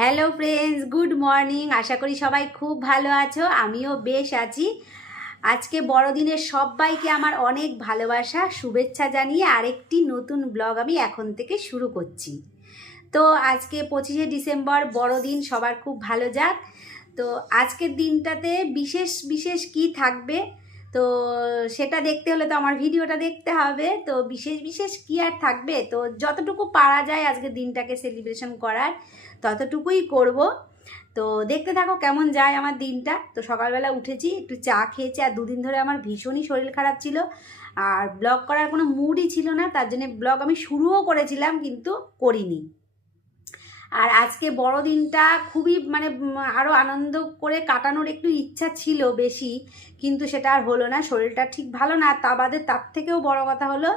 Hello friends, good morning. আশা করি সবাই খুব ভালো আছো, আমিও বেশ আছি। আজকে বড়দিনের সবাইকে আমার অনেক ভালোবাসা, শুভেচ্ছা জানিয়ে আরেকটি নতুন ব্লগ আমি এখন থেকে শুরু করছি। তো আজকে 25শে ডিসেম্বর, বড়দিন, সবার খুব ভালো যাক। তো আজকের দিনটাতে বিশেষ বিশেষ কি থাকবে, তো সেটা দেখতে হলে তো আমার ভিডিওটা দেখতে হবে। তো বিশেষ বিশেষ কি আর থাকবে, তো যতটুকু পারা যায় আজকের দিনটাকে সেলিব্রেশন করার ততটুকুই করব। তো দেখতে থাকো কেমন যায় আমার দিনটা। তো সকালবেলা উঠেছি, একটু চা খেয়েছি, আর দুদিন ধরে আমার ভীষণই শরীর খারাপ ছিল, আর ব্লগ করার কোনো মুডই ছিল না। তার জন্য ব্লগ আমি শুরুও করেছিলাম কিন্তু করিনি। আর আজকে বড়দিনটা খুবই আরও আনন্দ করে কাটানোর একটু ইচ্ছা ছিল বেশি, কিন্তু সেটা আর হলো না। শরীরটা ঠিক ভালো না, তা বাদে তার থেকেও বড় কথা হলো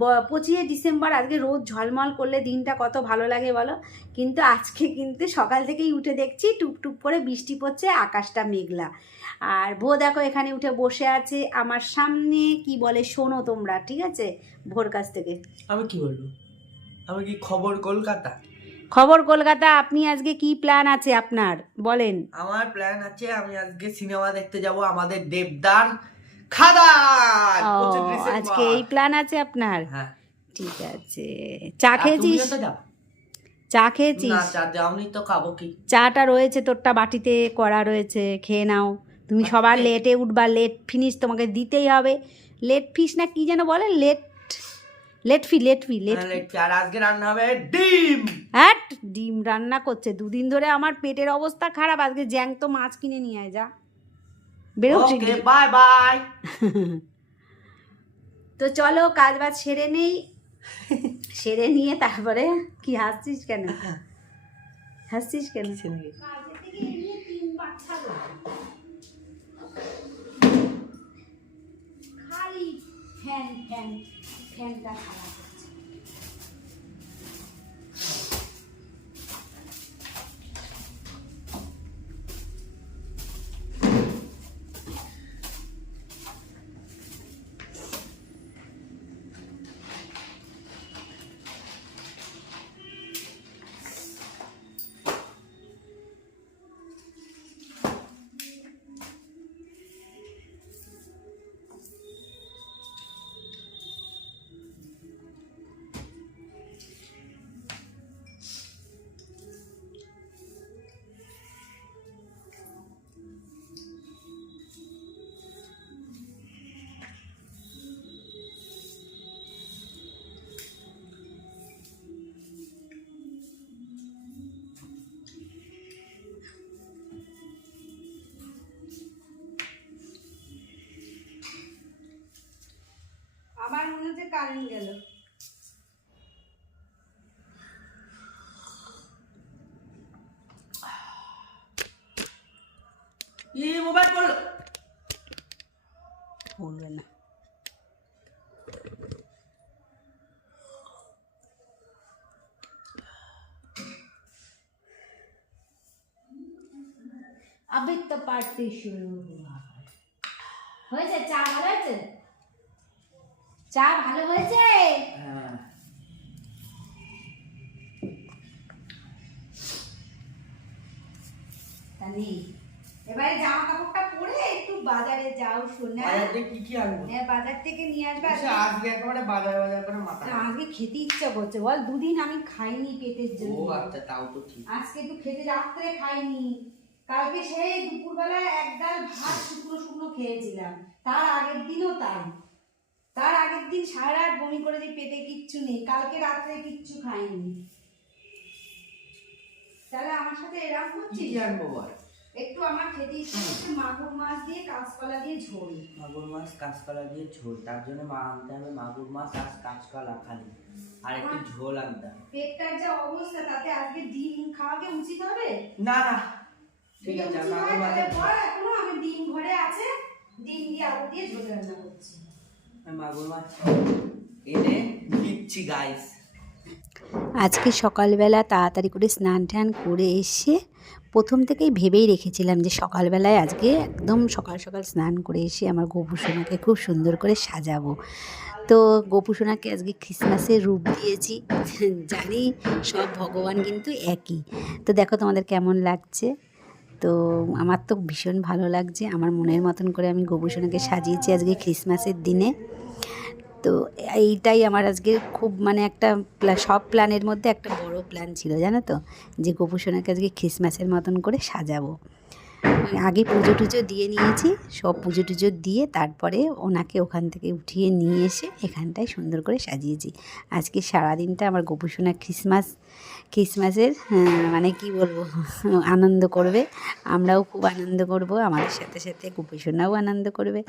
25শে ডিসেম্বর আজকে রোদ ঝলমল করলে দিনটা কত ভালো লাগে বলো। কিন্তু আজকে কিন্তু সকাল থেকেই উঠে দেখছি টুপটুপ করে বৃষ্টি পড়ছে, আকাশটা মেঘলা। আর ভোর দেখো এখানে উঠে বসে আছে আমার সামনে। কি বলে শোনো তোমরা, ঠিক আছে? ভোর কাছ থেকে আমি কি বলবো, আমি কি খবর কলকাতা। খবর কলকাতা। আপনি আজকে কি প্ল্যান আছে আপনার, বলেন। আমার প্ল্যান আছে, আমি আজকে সিনেমা দেখতে যাব আমাদের দেবদার খাদান। ও, 25 ডিসেম্বর। আজকে এই প্ল্যান আছে আপনার? হ্যাঁ, ঠিক আছে। চা খেয়েছিস? তুমিও তো যাও? চা না, খেয়েছিস? চা যাওনি তো খাবো কি? চাটা রয়েছে, তোরটা বাটিতে করা রয়েছে, খেয়ে নাও। তুমি সবার বাটিতে? লেটে উঠবা, লেট ফিনিশ তোমাকে দিতেই হবে। লেট ফিস না কি যেন বলে, লেট লেট ফি লেট ফি লেট হ্যাঁ, আর আজকে রান্না হবে ডিম। হ্যাঁ, ডিম রান্না করছে। দুদিন ধরে আমার পেটের অবস্থা খারাপ, আজকে জ্যান্ত মাছ কিনে নিয়ে আয়, যা বেরো। ওকে, বাই বাই। তো চলো কাজ বাজ সেরে নেই, সেরে নিয়ে তারপরে। কি হাসছিস কেন, হাসছিস কেন? খালি ফ্যান ফ্যান ফ্যানটা খারাপ হচ্ছে। আমার মনে হচ্ছে কারেন্ট গেল। মোবাইল করলো, বলবে না। अभी तो पार्टी शुरू हुआ है। হয়েছে চা ভালো হয়েছে? চা ভালো হয়েছে? হ্যাঁ। তানি এবারে জামা কাপড়টা পরে একটু বাজারে যাও শোনা। বাজার থেকে কি আনবো? হ্যাঁ, বাজার থেকে নিয়ে আসবে। আজকে একেবারে বাজার বাজার করে মাথা। আজকে খেতে ইচ্ছা করছে বল, দুদিন আমি খাইনি পেটের জন্য। ও আচ্ছা, তাও তো ঠিক। আজকে একটু খেতে, রাত্রে খাইনি। কালকে সেই দুপুরবেলা এক ডাল ভাত শুকনো শুকনো খেয়েছিলাম, তার আগের দিনও তাই। তার আগের দিন সারা রাত বমি করে যে পেটে কিচ্ছু নেই, কালকে রাত্রে কিচ্ছু খাইনি। তাহলে আমার সাথে এরকম করছিস? কি আনবো বল? একটু আমার খেতে ইচ্ছা করছে মাগুর মাছ দিয়ে কাঁচকলা দিয়ে ঝোল। মাগুর মাছ কাঁচকলা দিয়ে ঝোল, তার জন্য মা আনতে হবে মাগুর মাছ আর কাঁচকলা খালি, আর একটু ঝোল আনতে হবে। পেটটার যা অবস্থা, তাতে আজকে ডিম খাওয়াকে উচিত হবে? না না, ঠিক আছে, মাগুর মাছ এখনো আমি ডিম ঘরে আছে, ডিম দিয়ে আলু দিয়ে ঝোল রান্না করছি। মাগুর মাছ এনে দিচ্ছি গাইস। আজকে সকালবেলা তাড়াতাড়ি করে স্নান টান করে এসে প্রথম থেকেই ভেবেই রেখেছিলাম যে সকালবেলায় আজকে একদম সকাল সকাল স্নান করে এসে আমার গোপুসোনাকে খুব সুন্দর করে সাজাবো। তো গোপুসোনাকে আজকে ক্রিসমাসের রূপ দিয়েছি। জানি সব ভগবান কিন্তু একই। তো দেখো তোমাদের কেমন লাগছে। তো আমার তো ভীষণ ভালো লাগছে, আমার মনের মতন করে আমি গোপুসোনাকে সাজিয়েছি আজকে ক্রিসমাসের দিনে। তো এইটাই আমার আজকে খুব মানে একটা সব প্ল্যানের মধ্যে একটা বড় প্ল্যান ছিল, জানো তো, যে গোপুসোনাকে আজকে ক্রিসমাসের মতন করে সাজাবো। আগে পুজো টুজো দিয়ে নিয়েছি, সব পুজো টুজো দিয়ে তারপরে ওনাকে ওখান থেকে উঠিয়ে নিয়ে এসে এখানটায় সুন্দর করে সাজিয়েছি। আজকে সারাদিনটা আমার গোপুসোনা ক্রিসমাসের মানে কি বলবো, আনন্দ করবে। আমরাও খুব আনন্দ করব, আমাদের সাথে সাথে গোপুসোনাও আনন্দ করবে।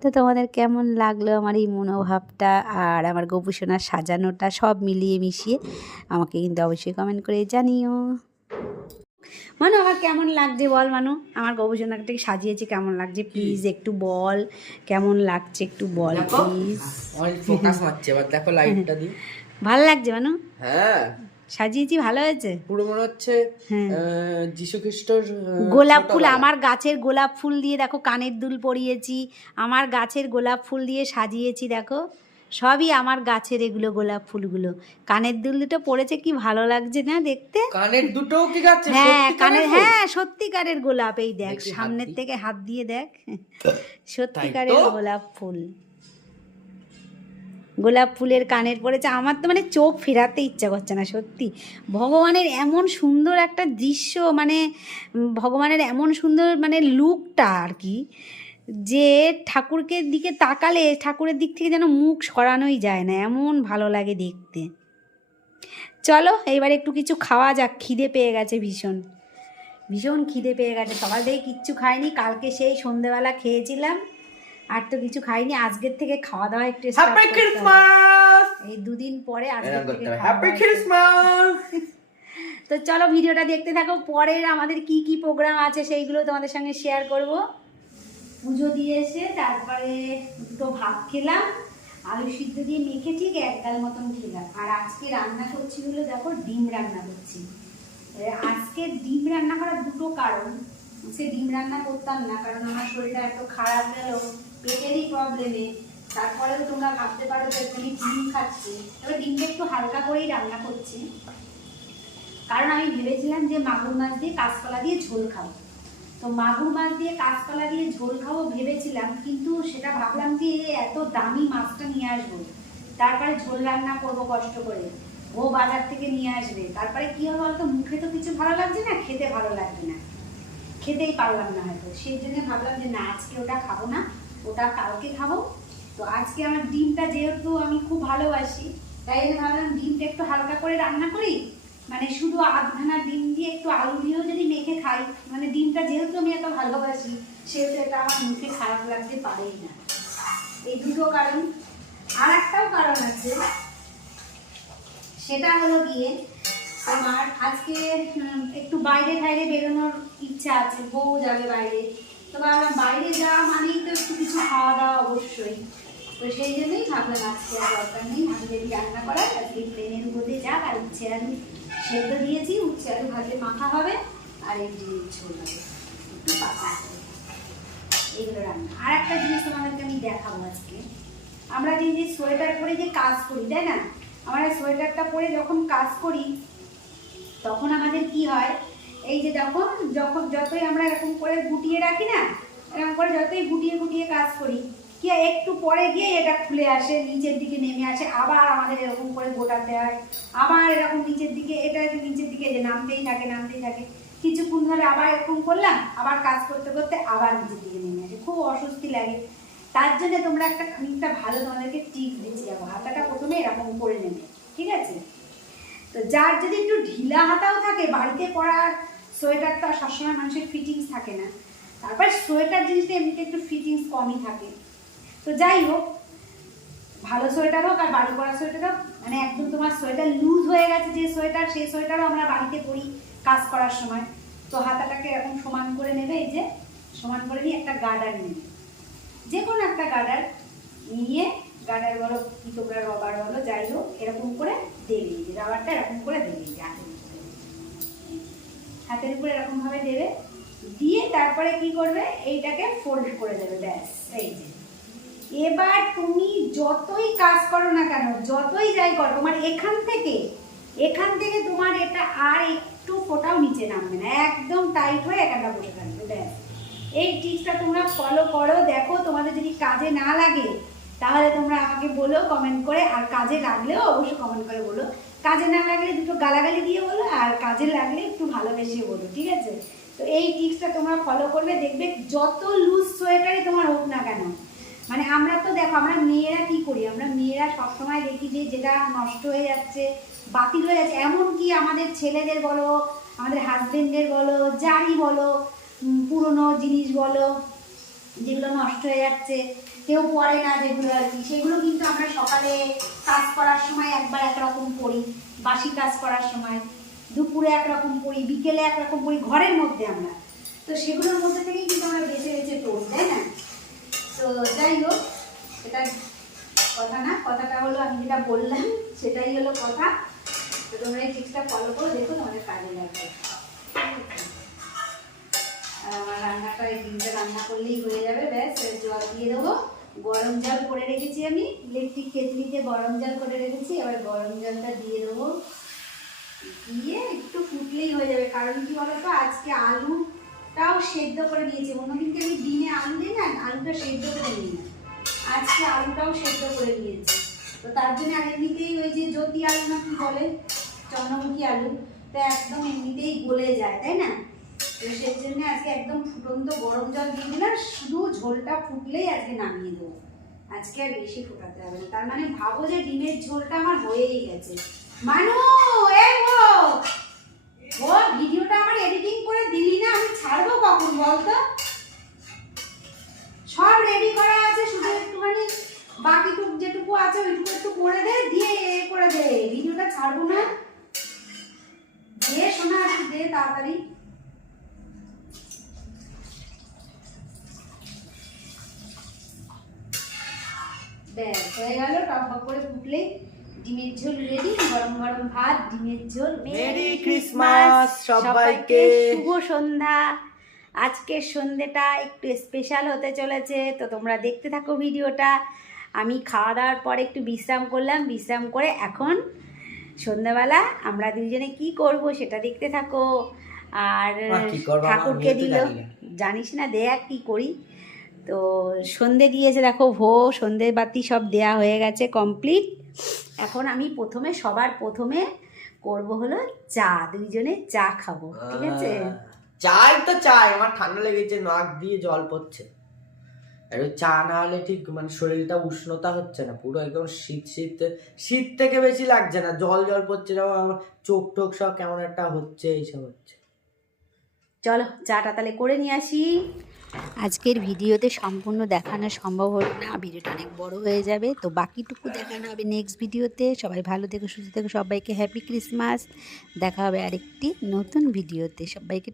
তো তোমাদের কেমন লাগলো আমার এই মনোভাবটা আর আমার গোপুসোনার সাজানোটা, সব মিলিয়ে মিশিয়ে আমাকে কিন্তু অবশ্যই কমেন্ট করে জানিও। মানু আমার কেমন লাগছে বল, মানু আমার গোপুসোনাকে সাজিয়েছি কেমন লাগছে প্লিজ একটু বল, কেমন লাগছে একটু বল প্লিজ। ফোকাস মারছে, এবার দেখো লাইটটা দিই। ভালো লাগছে মানু? হ্যাঁ সাজিয়েছি, ভালো হয়েছে। পুরো মনে হচ্ছে যিশু খ্রিস্টর গোলাপ ফুল, আমার গাছের গোলাপ ফুল দিয়ে দেখো কানের দুল পরিয়েছি, আমার গাছের গোলাপ ফুল দিয়ে সাজিয়েছি, দেখো সবই আমার গাছের এগুলো গোলাপ ফুলগুলো। কানের দুল দুটো পড়েছে, কি ভালো লাগছে না দেখতে। কানের দুটোও কি গাছে? হ্যাঁ কানের, হ্যাঁ সত্যিকারের গোলাপ, এই দেখ সামনের থেকে হাত দিয়ে দেখ, সত্যিকারের গোলাপ ফুল, গোলাপ ফুলের কানের পড়েছে। আমার তো মানে চোখ ফেরাতে ইচ্ছা করছে না সত্যি। ভগবানের এমন সুন্দর একটা দৃশ্য, মানে ভগবানের এমন সুন্দর মানে লুকটা আর কি, যে ঠাকুরকে দিকে তাকালে ঠাকুরের দিক থেকে যেন মুখ সরানোই যায় না, এমন ভালো লাগে দেখতে। চলো এইবার একটু কিছু খাওয়া যাক, খিদে পেয়ে গেছে ভীষণ, ভীষণ খিদে পেয়ে গেছে। সকাল থেকে কিচ্ছু খাইনি, কালকে সেই সন্ধেবেলা খেয়েছিলাম, আর তো কিছু খাইনি। আজকের থেকে খাওয়া দাওয়া একটু স্টার্ট করতে হবে। এই দুদিন পরে আজকের থেকে হ্যাপি ক্রিসমাস। তো চলো ভিডিওটা দেখতে থাকো, পরের আমাদের কি কি প্রোগ্রাম আছে সেইগুলো তোমাদের সঙ্গে শেয়ার করব। পুজো দিয়ে এসে তারপরে দুটো ভাত খেলাম, আলু সিদ্ধ দিয়ে মেখে ঠিক এক গাল মতন খেলাম। আর আজকে রান্না করছি হলো দেখো ডিম রান্না করছি। আজকে ডিম রান্না করার দুটো কারণ, সে ডিম রান্না করতাম না কারণ আমার শরীরটা এত খারাপ গেল পেটেরই প্রবলেমে। তারপরেও তোমরা ভাবতে পারো যে আমি ডিম খাচ্ছি, তবে ডিমটা একটু হালকা করেই রান্না করছি, কারণ আমি ভেবেছিলাম যে মাগুর মাছ দিয়ে কাঁচকলা দিয়ে ঝোল খাবো। তো মাগুর মাছ দিয়ে কাঁচকলা দিয়ে ঝোল খাবো ভেবেছিলাম, কিন্তু সেটা ভাবলাম যে এত দামি মাছটা নিয়ে আসবো, তারপরে ঝোল রান্না করবো কষ্ট করে, ও বাজার থেকে নিয়ে আসবে, তারপরে কি হবে বলতো, মুখে তো কিছু ভালো লাগছে না, খেতে ভালো লাগবে না, খেতেই পারলাম না হয়তো। সেই জন্য ভাবলাম যে না আজকে ওটা খাবো না, ওটা কালকে খাবো। তো আজকে আমার ডিমটা যেহেতু আমি খুব ভালোবাসি, তাই জন্য ভাবলাম ডিমটা একটু হালকা করে রান্না করি, মানে শুধু আধখানা ডিম দিয়ে একটু আলু দিয়েও যদি মেখে খাই, মানে ডিমটা যেহেতু আমি এত ভালোবাসি সেহেতু এটা আমার মুখে খারাপ লাগতে পারেই না। এই দুটো কারণ। আর একটাও কারণ আছে, সেটা হলো গিয়ে আমার আজকে একটু বাইরে বাইরে বেরোনোর ইচ্ছা আছে, বউ যাবে বাইরে। তো ভাবলাম বাইরে যাওয়া মানেই তো একটু কিছু খাওয়া দাওয়া অবশ্যই, তো সেই জন্যই ভাবলাম আজকে আর দরকার নেই আজকে রান্না করার, আজকে প্লেনের মধ্যে যাক। আর উচ্ছে আলু সেদ্ধ দিয়েছি, উচ্ছে আলু ভাজে মাখা হবে, আর এই ডিমের ঝোল হবে একটু পাতলা করে, এইগুলো রান্না। আর একটা জিনিস তোমাদেরকে আমি দেখাবো আজকে, আমরা যে সোয়েটার পরে যে কাজ করি তাই না, আমরা সোয়েটারটা পরে যখন কাজ করি তখন আমাদের কি হয়, এই যে যখন যতই আমরা এরকম করে গুটিয়ে রাখি না, এরকম করে যতই গুটিয়ে গুটিয়ে কাজ করি, কি একটু পরে গিয়ে এটা খুলে আসে, নিচের দিকে নেমে আসে, আবার আমাদের এরকম করে গোটাতে হয়, আবার এরকম নিচের দিকে, এটা নিচের দিকে যে নামতেই থাকে, কিছুক্ষণ ধরে আবার এরকম করলাম, আবার কাজ করতে করতে আবার নিচের দিকে নেমে আসে, খুব অস্বস্তি লাগে। তার জন্য তোমরা একটা ভালো তোমাদেরকে টিপস দিচ্ছি, যাবো হাতাটা প্রথমে এরকম করে নেবে, ঠিক আছে? তো যার যদি একটু ঢিলা হাতাও থাকে, বাড়িতে পরার সোয়েটার তো সবসময় মানুষের ফিটিংস থাকে না, তারপর সোয়েটার জিনিসটা এমনিতে একটু ফিটিংস কমই থাকে। তো যাই হোক, ভালো সোয়েটার হোক আর বাড়ি পরা সোয়েটার হোক, মানে একদম তোমার সোয়েটার লুজ হয়ে গেছে যে সোয়েটার, সেই সোয়েটারও আমরা বাড়িতে পরি কাজ করার সময়। তো হাতাটাকে এরকম সমান করে নেবে, এই যে সমান করে নিয়ে একটা গার্ডার নেবে, যে কোনো একটা গার্ডার নিয়ে, গার্ডার বলো কি তোমরা রবার বলো যাই হোক, এরকম করে দেবে, যে রাবারটা এরকম করে দেবে, হাতের উপরে এরকম ভাবে দেবে, দিয়ে তারপরে কি করবে, এইটাকে ফোল্ড করে দেবে, ব্যাস এই যে এবার তুমি যতই কাজ করো না কেন, যতই যাই করো, তোমার এখান থেকে তোমার এটা আর একটু ফোটাও নিচে নামবে না, একদম টাইট হয়ে একাটা বসে থাকবে। ব্যাস, এই টিপসটা তোমরা ফলো করো, দেখো তোমাদের যদি কাজে না লাগে তাহলে তোমরা আমাকে বলো কমেন্ট করে, আর কাজে লাগলেও অবশ্যই কমেন্ট করে বলো। কাজে না লাগলে দুটো গালাগালি দিয়ে বলো, আর কাজে লাগলে একটু ভালোবেসে বলো, ঠিক আছে? তো এই টিপসটা তোমরা ফলো করবে, দেখবে যত লুজ সোয়েটারই তোমার হোক না কেন, মানে আমরা তো দেখো, আমরা মেয়েরা কি করি, আমরা মেয়েরা সবসময় দেখি যে যেটা নষ্ট হয়ে যাচ্ছে, বাতিল হয়ে যাচ্ছে, এমনকি আমাদের ছেলেদের বলো, আমাদের হাজবেন্ডের বলো, যারই বলো, পুরনো জিনিস বলো যেগুলো নষ্ট হয়ে যাচ্ছে, কেউ পরে না যেগুলো আর কি, সেগুলো কিন্তু আমরা সকালে কাজ করার সময় একবার একরকম পরি, বাসি কাজ করার সময় দুপুরে একরকম পরি, বিকেলে একরকম পরি, ঘরের মধ্যে আমরা, তো সেগুলোর মধ্যে থেকেই কিন্তু আমরা বেছে বেছে পড়ি, তাই না? তো যাই হোক, এটা কথা না, কথাটা হলো আমি যেটা বললাম সেটাই হলো কথা। তো তোমরা এই টিপসটা ফলো করো, দেখো তোমাদের কাজে লাগবে। আর আমার রান্নাটা এই ডিমটা রান্না করলেই হয়ে যাবে, ব্যাস। জল দিয়ে দেবো, গরম জল করে রেখেছি আমি, ইলেকট্রিক কেটলিতে গরম জল করে রেখেছি, এবার গরম জলটা দিয়ে দেবো, দিয়ে একটু ফুটলেই হয়ে যাবে। কারণ কি বলতো, আজকে আলুটাও সেদ্ধ করে নিয়েছি, অন্যদিনকে আমি দিনে আলু দিই না, আলুটা সেদ্ধ করে নিই না, আজকে আলুটাও সেদ্ধ করে নিয়েছি। তো তার জন্য আর এমনিতেই ওই যে জ্যোতি আলু না কি বলে, চন্দ্রমুখী আলু, তো একদম এমনিতেই গলে যায়, তাই না? তো সেই জন্য আজকে একদম ফুটন্ত গরম জল দিয়ে দিলাম, শুধু ঝোলটা ফুটলেই আজকে নামিয়ে দেবো, আজকে আর বেশি ফোটাতে হবে না। তার মানে ভাবো যে ডিমের ঝোলটা আমার হয়েই গেছে। মানু, এই ও ভিডিওটা আমার এডিটিং করে দিলি না, আমি ছাড়বো কখন বলতো? সব রেডি করা আছে, শুধু একটুখানি বাকি যেটুকু আছে ওইটুকু একটু করে দে, দিয়ে করে দে, ভিডিওটা ছাড়বো না, দিয়ে শোনা একটু দে তাড়াতাড়ি। ব্যাস হয়ে গেল, টকবক করে ফুটলে ডিমের ঝোল রেডি, গরম গরম ভাত, ডিমের ঝোল। মেরি ক্রিসমাস সবাইকে, শুভ সন্ধ্যা। আজকের সন্ধ্যেটা একটু স্পেশাল হতে চলেছে, তো তোমরা দেখতে থাকো ভিডিওটা। আমি খাওয়া দাওয়ার পরে একটু বিশ্রাম করলাম, বিশ্রাম করে এখন সন্ধ্যাবেলা আমরা দুইজনে কি করব সেটা দেখতে থাকো। আর ঠাকুরকে দিল, জানিস না, দেখ কি করি। তো সন্ধে দিয়েছে, দেখো সন্ধে বাতি সব দেয়া হয়ে গেছে, কমপ্লিট। এখন আমি সবার প্রথমে করব হলো চা, দুইজনে চা খাবো, ঠিক আছে? চাই তো চাই, আমার ঠান্ডা লেগেছে, নাক দিয়ে জল পড়ছে, আর ওই চা না হলে ঠিক মানে শরীরটা উষ্ণতা হচ্ছে না, পুরো একদম শীত শীত, শীত থেকে বেশি লাগছে না, জল জল পড়ছে, যেমন আমার চোখ টোক সব কেমন একটা হচ্ছে, এইসব হচ্ছে। চলো চাটা তাহলে করে নিয়ে আসি। আজকের ভিডিওতে সম্পূর্ণ দেখানো সম্ভব হলো না, ভিডিওটা অনেক বড় হয়ে যাবে, তো বাকিটুকু দেখানো হবে নেক্সট ভিডিওতে। সবাই ভালো থেকো, সুস্থ থেকো, সবাইকে হ্যাপি ক্রিসমাস। দেখা হবে আরেকটি নতুন ভিডিওতে, সবাইকে